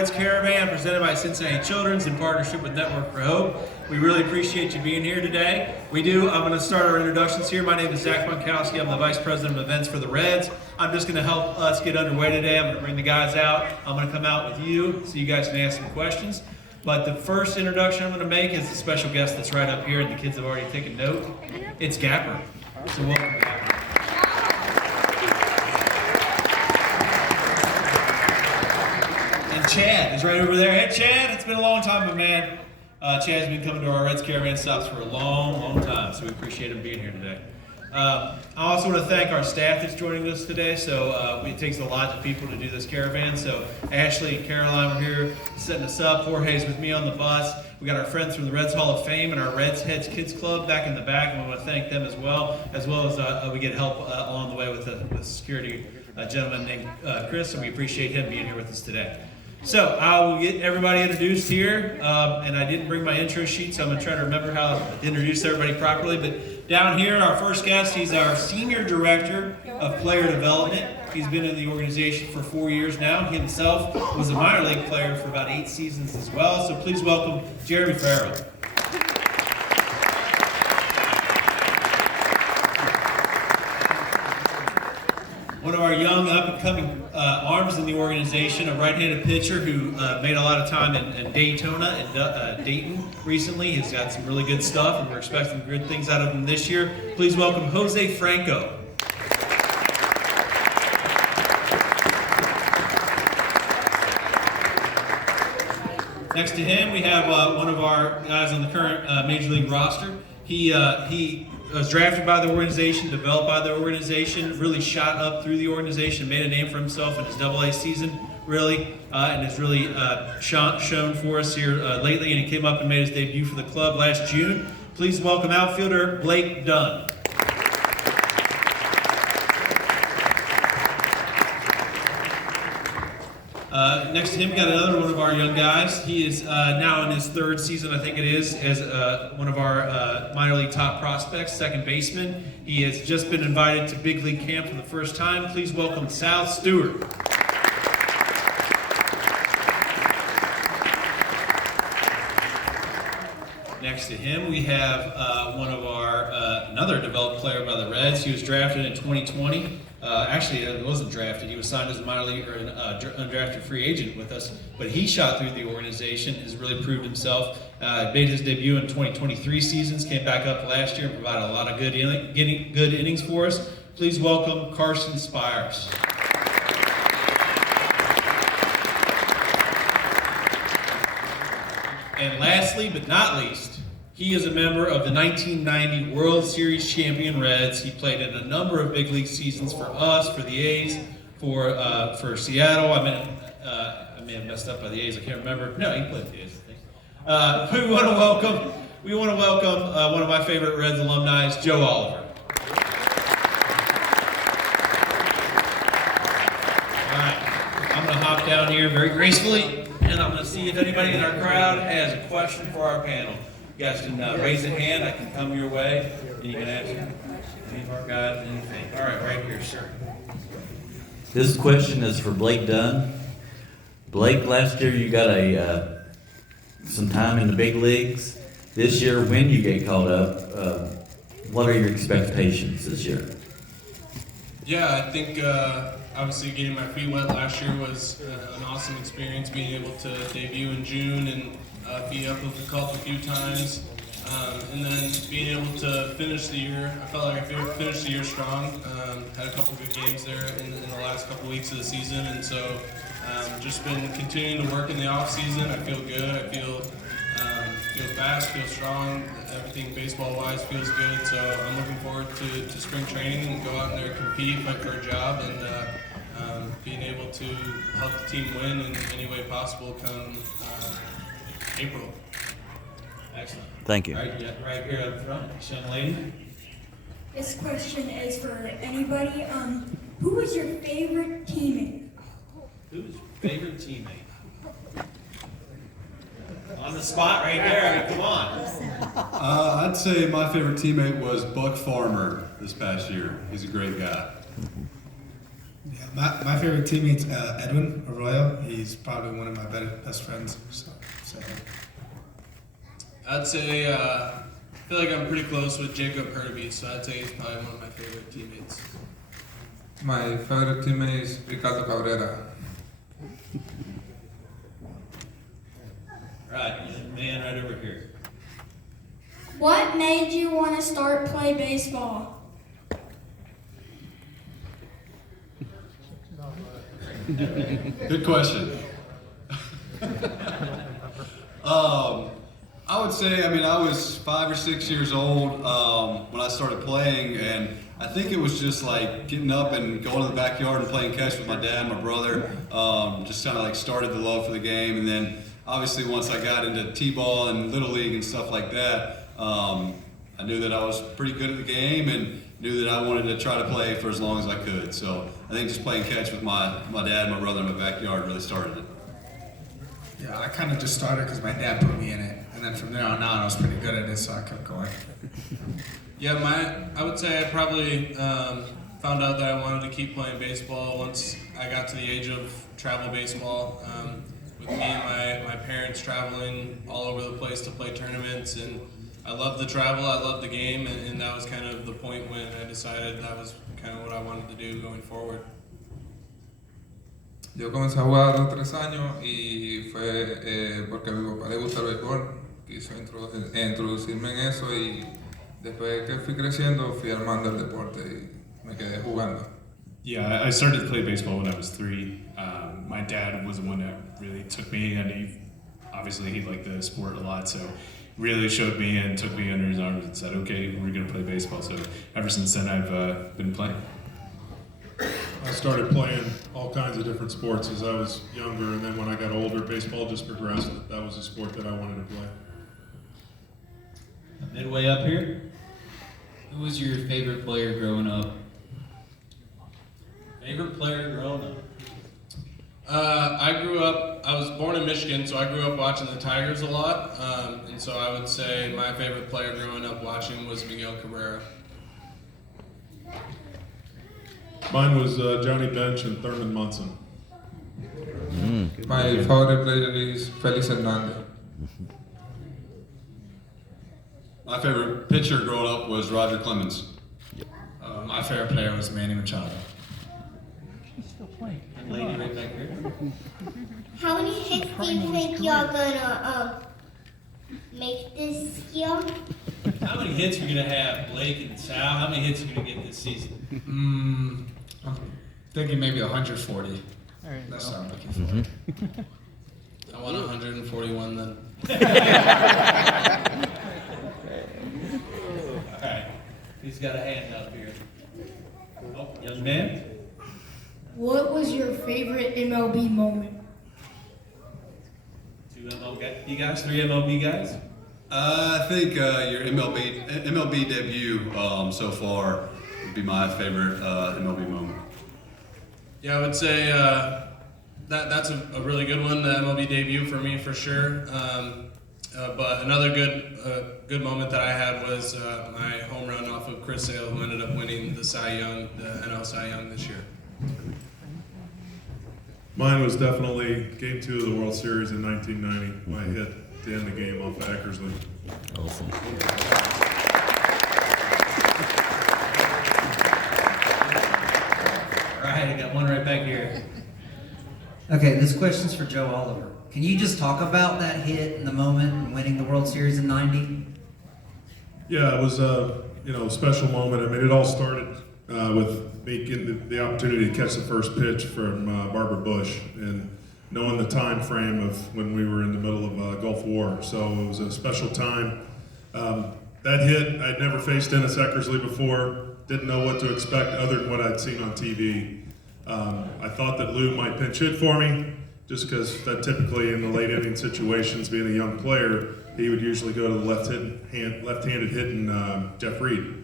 Reds Caravan presented by Cincinnati Children's in partnership with Network for Hope. We really appreciate you being here today. I'm going to start our introductions here. My name is Zach Bunkowski. I'm the Vice President of Events for the Reds. I'm just going to help us get underway today. I'm going to bring the guys out. I'm going to come out with you so you guys can ask some questions. But the first introduction I'm going to make is a special guest that's right up here, and the kids have already taken note. It's Gapper. So welcome, Gapper. Chad is right over there. Hey, Chad, it's been a long time, my man. Chad's been coming to our Reds Caravan stops for a long, long time, so we appreciate him being here today. I also want to thank our staff that's joining us today. So it takes a lot of people to do this caravan. So Ashley and Caroline were here setting us up. Jorge's with me on the bus. We got our friends from the Reds Hall of Fame and our Reds Heads Kids Club back in the back, and we want to thank them as well as we get help along the way with the security gentleman named Chris, and we appreciate him being here with us today. So I will get everybody introduced here, and I didn't bring my intro sheet, so I'm going to try to remember how to introduce everybody properly. But down here, our first guest, he's our Senior Director of Player Development. He's been in the organization for 4 years now. He himself was a minor league player for about 8 seasons as well. So please welcome Jeremy Farrell. One of our young up-and-coming arms in the organization, a right-handed pitcher who made a lot of time in Daytona and Dayton recently. He's got some really good stuff, and we're expecting good things out of him this year. Please welcome Jose Franco. Next to him, we have one of our guys on the current Major League roster. He was drafted by the organization, developed by the organization, really shot up through the organization, made a name for himself in his AA season, really, and has really shown for us here lately, and he came up and made his debut for the club last June. Please welcome outfielder Blake Dunn. Next to him, we got another one of our young guys. He is now in his 3rd season, I think it is, as one of our minor league top prospects, second baseman. He has just been invited to big league camp for the first time. Please welcome Sal Stewart. Next to him, we have one of our another developed player by the Reds. He was drafted in 2020. Actually, he wasn't drafted. He was signed as a minor league or an undrafted free agent with us. But he shot through the organization, has really proved himself. Made his debut in 2023 seasons, came back up last year, and provided a lot of good innings for us. Please welcome Carson Spires. And lastly, but not least, he is a member of the 1990 World Series champion Reds. He played in a number of big league seasons for us, for the A's, for Seattle. I may have messed up by the A's. I can't remember. No, he played for the A's, I think. We want to welcome one of my favorite Reds alumni, Joe Oliver. All right, I'm going to hop down here very gracefully, and I'm going to see if anybody in our crowd has a question for our panel. You guys can raise a hand. I can come your way, and you can ask any of our guys anything. All right, right here, sir. This question is for Blake Dunn. Blake, last year you got some time in the big leagues. This year, when you get called up, what are your expectations this year? Yeah, I think obviously getting my feet wet last year was an awesome experience, being able to debut in June and be up with the cult a few times, and then being able to finish the year. I felt like I finished the year strong. Had a couple good games there in the last couple weeks of the season, and so just been continuing to work in the off season. I feel good. I feel fast, feel strong. Everything baseball-wise feels good. So I'm looking forward to spring training and go out there, compete, fight for a job, and being able to help the team win in any way possible come April. Excellent. Thank you. All right, yeah, right here up front, this young lady. This question is for anybody. Who was your favorite teammate? Who's your favorite teammate? On the spot right there, I mean, come on. I'd say my favorite teammate was Buck Farmer this past year. He's a great guy. My favorite teammate's Edwin Arroyo. He's probably one of my best friends. So. I'd say I feel like I'm pretty close with Jacob Herby, so I'd say he's probably one of my favorite teammates. My favorite teammate is Ricardo Cabrera. Right, young man right over here. What made you want to start play baseball? Good question. I would say, I was 5 or 6 years old when I started playing, and I think it was just like getting up and going to the backyard and playing catch with my dad and my brother. Just kind of like started the love for the game, and then obviously once I got into t-ball and little league and stuff like that, I knew that I was pretty good at the game and knew that I wanted to try to play for as long as I could. So I think just playing catch with my dad and my brother in my backyard really started it. Yeah, I kind of just started because my dad put me in it, and then from there on out, I was pretty good at it, so I kept going. Yeah, I would say I probably found out that I wanted to keep playing baseball once I got to the age of travel baseball. With me and my parents traveling all over the place to play tournaments, and I love the travel, I love the game, and that was kind of the point when I decided that was kind of what I wanted to do going forward. Yo comencé a jugar a los 3 años y fue porque a mi papá le gusta el béisbol, quiso introducirme en eso y después que fui creciendo fui armando el deporte y me quedé jugando. Yeah, I started to play baseball when I was 3. My dad was the one that really took me, and he liked the sport a lot, so really showed me and took me under his arms and said, okay, we're going to play baseball. So ever since then, I've been playing. I started playing all kinds of different sports as I was younger, and then when I got older, baseball just progressed. That was a sport that I wanted to play. Midway up here. Who was your favorite player growing up? Favorite player growing up? I was born in Michigan, so I grew up watching the Tigers a lot, and so I would say my favorite player growing up watching was Miguel Cabrera. Mine was Johnny Bench and Thurman Munson. My favorite player is Felix Hernandez. My favorite pitcher growing up was Roger Clemens. My favorite player was Manny Machado. Lady right back here. How many hits do you think you're gonna make this year? How many hits are you gonna have, Blake and Sal? How many hits are you gonna get this season? I'm thinking maybe 140. That's what I'm looking for. I want 141 then. All right, he's got a hand up here. Oh, young man. What was your favorite MLB moment? 2 MLB guys, 3 MLB guys. I think your MLB debut so far would be my favorite MLB moment. Yeah, I would say that's a really good one, the MLB debut for me for sure. But another good moment that I had was my home run off of Chris Sale, who ended up winning the NL Cy Young this year. Mine was definitely Game 2 of the World Series in 1990. My hit to end the game off of Eckersley. Awesome. All right, I got one right back here. Okay, this question's for Joe Oliver. Can you just talk about that hit in the moment and winning the World Series in '90? Yeah, it was a special moment. I mean, it all started with me getting the opportunity to catch the first pitch from Barbara Bush and knowing the time frame of when we were in the middle of Gulf War. So it was a special time. That hit, I'd never faced Dennis Eckersley before. Didn't know what to expect other than what I'd seen on TV. I thought that Lou might pinch hit for me, just because that typically in the late inning situations, being a young player, he would usually go to the left-handed hitting Jeff Reed.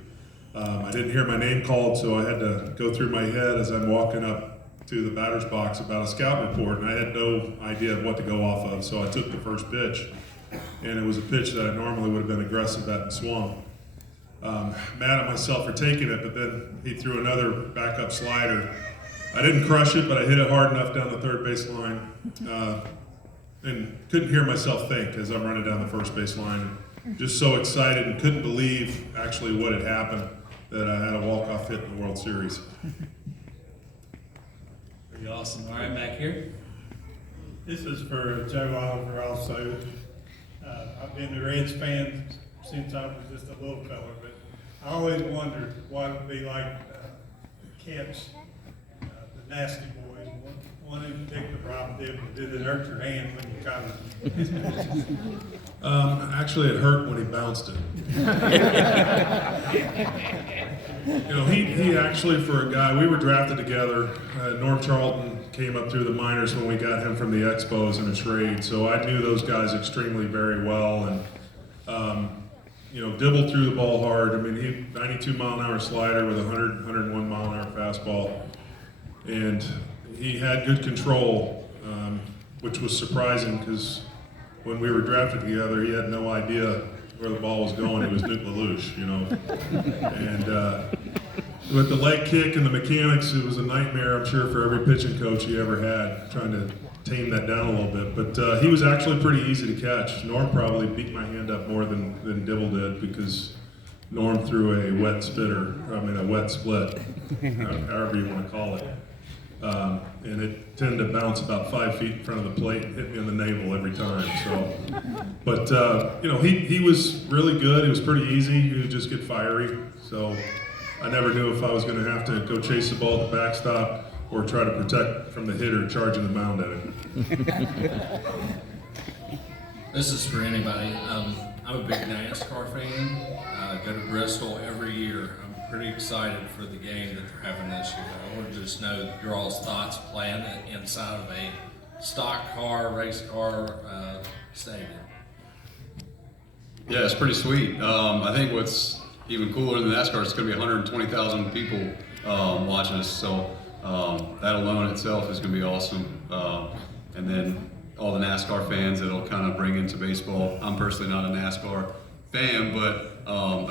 I didn't hear my name called, so I had to go through my head as I'm walking up to the batter's box about a scout report, and I had no idea of what to go off of, so I took the first pitch, and it was a pitch that I normally would have been aggressive at and swung. Mad at myself for taking it, but then he threw another backup slider I didn't crush it, but I hit it hard enough down the third base line, and couldn't hear myself think as I'm running down the first base line. Just so excited and couldn't believe actually what had happened, that I had a walk-off hit in the World Series. Pretty awesome. All right, back here. This is for Joe Oliver also. I've been a Reds fan since I was just a little fella, but I always wondered what it would be like to catch the nasty boys. One in particular, Rob did it hurt your hand when you caught his pitches? Actually, it hurt when he bounced it. You know, he actually, for a guy, we were drafted together. Norm Charlton came up through the minors when we got him from the Expos in a trade, so I knew those guys extremely very well, and you know, Dibble threw the ball hard. I mean, he 92 mile an hour slider with 101 mile an hour fastball, and he had good control, which was surprising because when we were drafted together, he had no idea where the ball was going. It was Nick LaLoosh, you know. And with the leg kick and the mechanics, it was a nightmare, I'm sure, for every pitching coach he ever had, trying to tame that down a little bit. But he was actually pretty easy to catch. Norm probably beat my hand up more than Dibble did because Norm threw a wet split, however you want to call it. And it tended to bounce about 5 feet in front of the plate and hit me on the navel every time. So, but you know, he was really good. It was pretty easy. He would just get fiery. So I never knew if I was going to have to go chase the ball at the backstop or try to protect from the hitter charging the mound at him. This is for anybody. I'm a big NASCAR fan. I go to Bristol every year. I'm pretty excited for the game that they're having this year. I want to just know your all's thoughts playing it inside of a stock car, race car stadium. Yeah, it's pretty sweet. I think what's even cooler than NASCAR is going to be 120,000 people watching us. So that alone itself is going to be awesome. And then all the NASCAR fans that it'll kind of bring into baseball. I'm personally not a NASCAR fan, but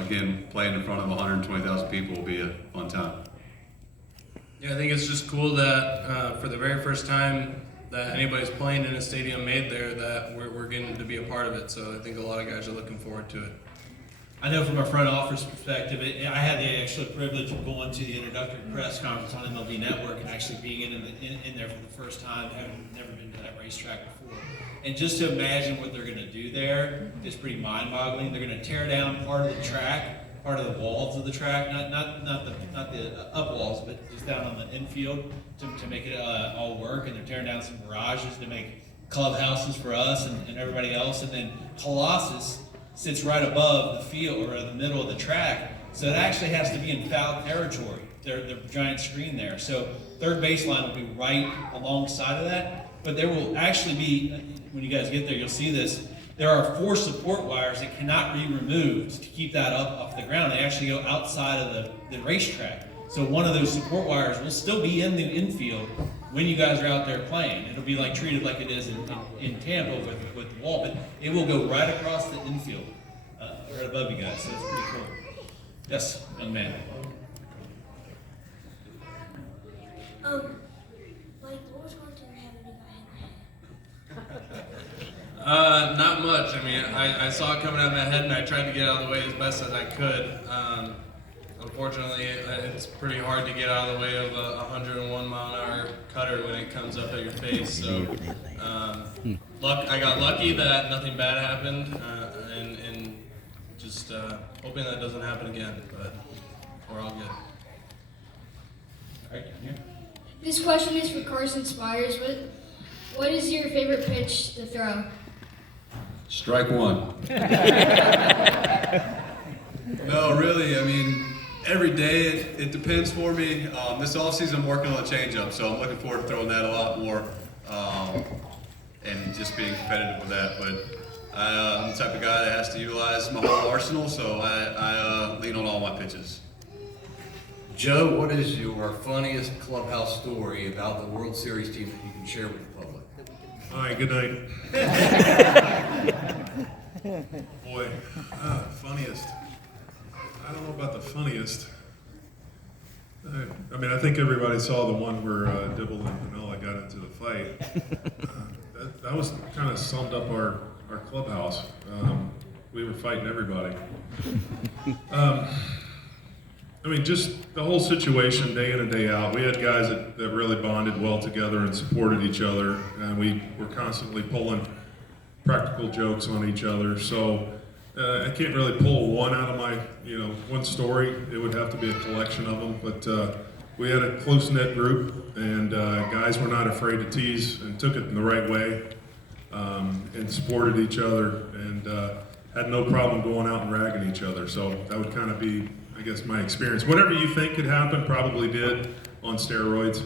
again, playing in front of 120,000 people will be a fun time. Yeah, I think it's just cool that for the very first time that anybody's playing in a stadium made there, that we're getting to be a part of it. So I think a lot of guys are looking forward to it. I know from a front office perspective, I had the actual privilege of going to the introductory press conference on MLB Network and actually being in there for the first time, having never been to that racetrack before. And just to imagine what they're going to do there is pretty mind-boggling. They're going to tear down part of the track, part of the walls of the track, not the up walls, but just down on the infield to make it all work. And they're tearing down some garages to make clubhouses for us and everybody else. And then Colossus sits right above the field or in the middle of the track, so it actually has to be in foul territory. Their giant screen there. So third baseline will be right alongside of that. But there will actually be, when you guys get there, you'll see this. There are 4 support wires that cannot be removed to keep that up off the ground. They actually go outside of the racetrack. So one of those support wires will still be in the infield when you guys are out there playing. It'll be like treated like it is in Tampa with the wall, but it will go right across the infield, right above you guys. So it's pretty cool. Yes, young man. What was going through your head when you got hit in the head? Not much. I mean, I saw it coming out of my head and I tried to get out of the way as best as I could. Unfortunately, it's pretty hard to get out of the way of a 101 mile an hour cutter when it comes up at your face. So I got lucky that nothing bad happened, and just hoping that doesn't happen again, but we're all good. All right, here. This question is for Carson Spires. What is your favorite pitch to throw? Strike one. No, really, I mean, every day it depends for me. This offseason I'm working on a changeup, so I'm looking forward to throwing that a lot more and just being competitive with that. But I'm the type of guy that has to utilize my whole arsenal, so I lean on all my pitches. Joe, what is your funniest clubhouse story about the World Series team that you can share with the public? All right, good night. Boy, funniest. I don't know about the funniest. I mean, I think everybody saw the one where Dibble and Pamela got into the fight. That was kind of summed up our clubhouse. We were fighting everybody. I mean, just the whole situation, day in and day out. We had guys that really bonded well together and supported each other, and we were constantly pulling practical jokes on each other. So I can't really pull one out of my, one story. It would have to be a collection of them. But we had a close-knit group, and guys were not afraid to tease and took it in the right way, and supported each other, and had no problem going out and ragging each other. So that would kind of be, I guess, my experience. Whatever you think could happen probably did on steroids.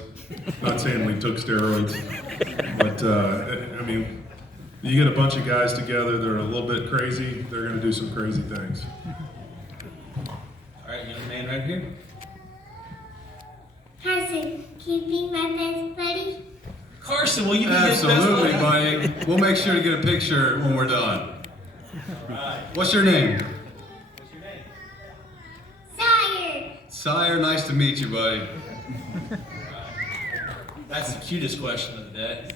Not saying we took steroids, but I mean, you get a bunch of guys together, they're a little bit crazy, they're gonna do some crazy things. All right, young man right here. Carson, can you be my best buddy? Carson, will you be his best buddy? Absolutely, buddy. We'll make sure to get a picture when we're done. Right. What's your name? Sire. Sire, nice to meet you, buddy. That's the cutest question of the day.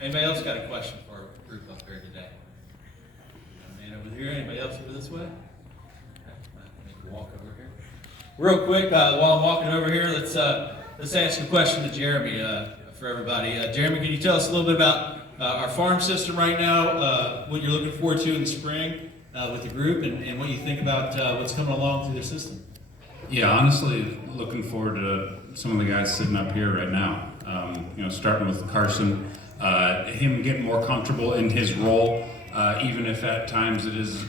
Anybody else got a question for our group up here today? Man over here. Anybody else over this way? Make a walk over here. Real quick, while I'm walking over here, let's ask a question to Jeremy for everybody. Jeremy, can you tell us a little bit about our farm system right now, what you're looking forward to in the spring with the group, and what you think about what's coming along through the system? Yeah, honestly, looking forward to some of the guys sitting up here right now. Starting with Carson, him getting more comfortable in his role, even if at times it is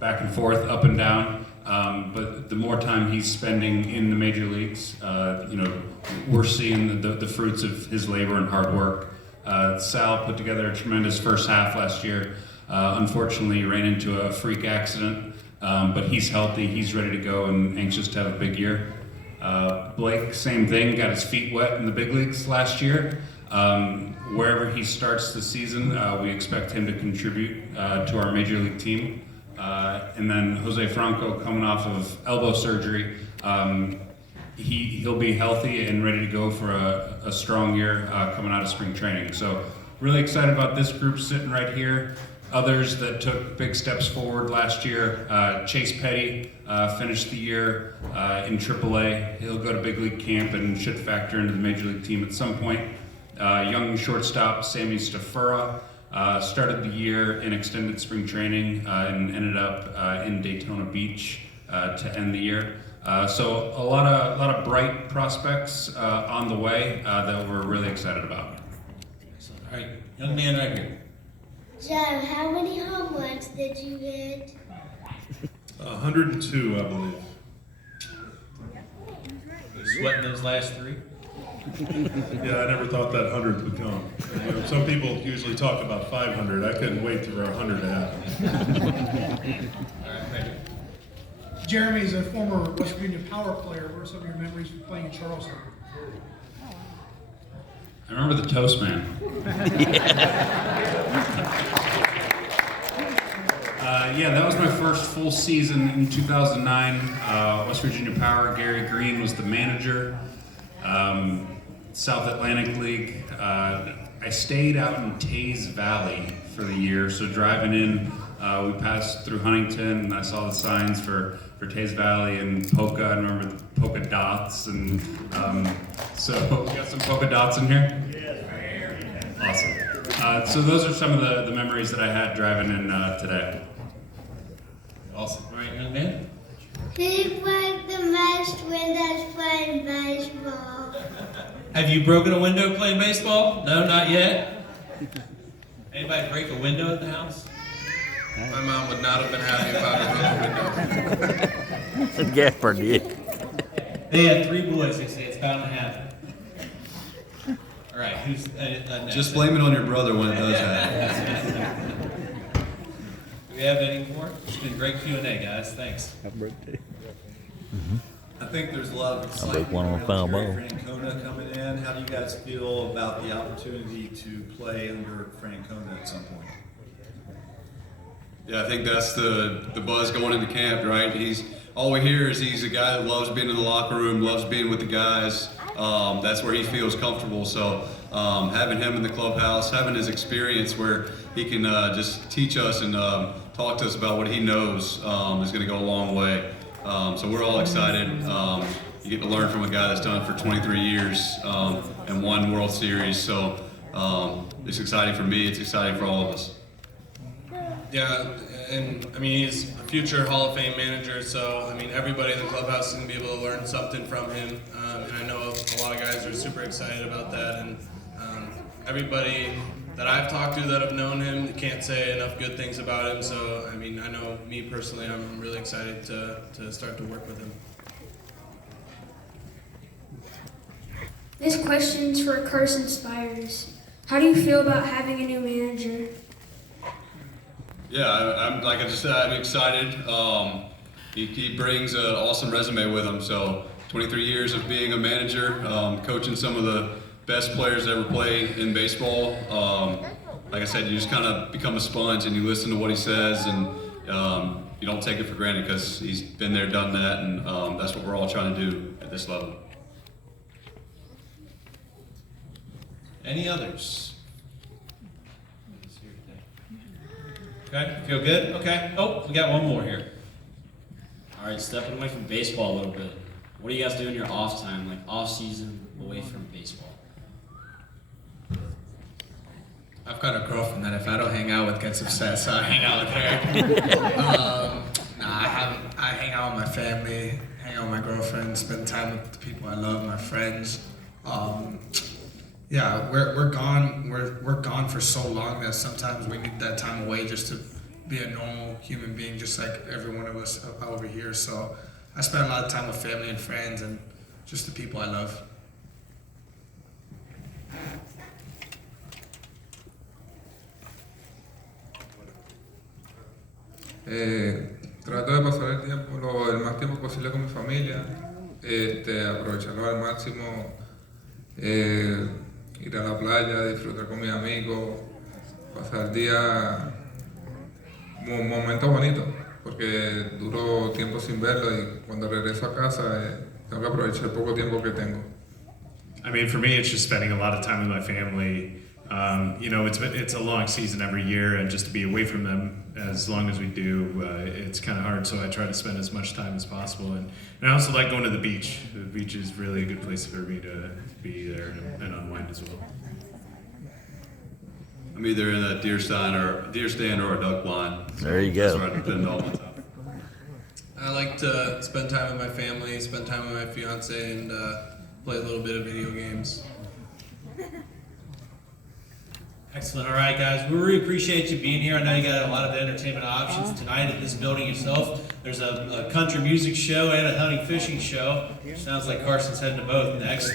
back and forth, up and down. But the more time he's spending in the major leagues, we're seeing the fruits of his labor and hard work. Sal put together a tremendous first half last year. Unfortunately, ran into a freak accident, but he's healthy, he's ready to go and anxious to have a big year. Blake, same thing, got his feet wet in the big leagues last year. Wherever he starts the season, we expect him to contribute to our major league team. And then Jose Franco coming off of elbow surgery. He'll be healthy and ready to go for a strong year coming out of spring training. So really excited about this group sitting right here. Others that took big steps forward last year. Chase Petty finished the year in AAA. He'll go to big league camp and should factor into the major league team at some point. Young shortstop Sammy Stafura started the year in extended spring training and ended up in Daytona Beach to end the year. So a lot of bright prospects on the way that we're really excited about. All right, young man right here. Joe, how many home runs did you hit? 102, I believe. Sweating those last three? Yeah, I never thought that 100 would come. Some people usually talk about 500. I couldn't wait for 100 to happen. All right, ready. Jeremy is a former West Virginia power player. What are some of your memories of playing in Charleston? I remember the Toast Man. Yeah, that was my first full season in 2009. West Virginia Power, Gary Green was the manager. South Atlantic League. I stayed out in Taze Valley for the year, so driving in, we passed through Huntington, and I saw the signs for Taze Valley and polka. I remember the polka dots, and so we got some polka dots in here? Awesome. So those are some of the memories that I had driving in today. Awesome. All right, young man. Who broke the most windows playing baseball? Have you broken a window playing baseball? No, not yet. Anybody break a window at the house? My mom would not have been happy if I had broke a window. Gaffer did. They had 3 boys. They say it's bound to happen. All right, who's next? Just blame it on your brother when it does happen. Do we have any more? It's been great Q&A, guys. Thanks. I think there's a lot of excitement around Terry Francona coming in. How do you guys feel about the opportunity to play under Francona at some point? Yeah, I think that's the buzz going into camp, right? He's all we hear is he's a guy that loves being in the locker room, loves being with the guys. That's where he feels comfortable. So having him in the clubhouse, having his experience where he can just teach us and talk to us about what he knows is going to go a long way. So we're all excited. You get to learn from a guy that's done it for 23 years and won World Series. So it's exciting for me. It's exciting for all of us. Yeah, and I mean, he's a future Hall of Fame manager, so I mean, everybody in the clubhouse is going to be able to learn something from him. And I know a lot of guys are super excited about that. And everybody that I've talked to that have known him can't say enough good things about him. So, I mean, I know me personally, I'm really excited to start to work with him. This question's for Carson Spires. How do you feel about having a new manager? Yeah, I'm like I just said, I'm excited. He brings an awesome resume with him. So 23 years of being a manager, coaching some of the best players that ever played in baseball. Like I said, you just kind of become a sponge and you listen to what he says, and you don't take it for granted because he's been there, done that, and that's what we're all trying to do at this level. Any others? Okay, feel good? Okay. Oh, we got one more here. All right, stepping away from baseball a little bit. What do you guys do in your off time, like off season, away from baseball? I've got a girlfriend that if I don't hang out with gets upset, so I hang out with her. I hang out with my family, hang out with my girlfriend, spend time with the people I love, my friends. Yeah, we're gone for so long that sometimes we need that time away just to be a normal human being, just like every one of us over here. So I spend a lot of time with family and friends and just the people I love. Trato de pasar el tiempo, el más tiempo posible con mi familia, aprovecharlo al máximo, ir a la playa, disfrutar con mis amigos, pasar días, momentos bonitos, porque duro tiempo sin verlo y cuando regreso a casa tengo que aprovechar el poco tiempo que tengo. I mean, for me, it's just spending a lot of time with my family. It's a long season every year, and just to be away from them as long as we do, it's kind of hard. So I try to spend as much time as possible, and I also like going to the beach. The beach is really a good place for me to be there and unwind as well. I'm either in a deer stand or a duck blind. There you go. That's where I spend all my time. I like to spend time with my family, spend time with my fiance, and play a little bit of video games. Excellent. All right, guys. We really appreciate you being here. I know you got a lot of entertainment options tonight at this building yourself. There's a country music show and a hunting fishing show. Sounds like Carson's heading to both next.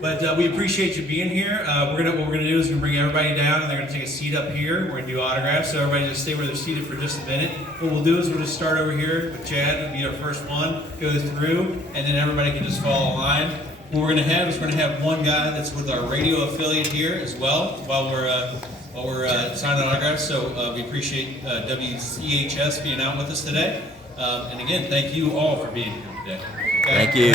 But we appreciate you being here. What we're gonna do is we're gonna bring everybody down, and they're gonna take a seat up here. We're gonna do autographs, so everybody just stay where they're seated for just a minute. What we'll do is we'll just start over here with Chad. It'll be our first one, go through, and then everybody can just follow a line. What we're going to have is we're going to have one guy that's with our radio affiliate here as well while we're signing autographs. So we appreciate WCHS being out with us today. And again, thank you all for being here today. Okay? Thank you.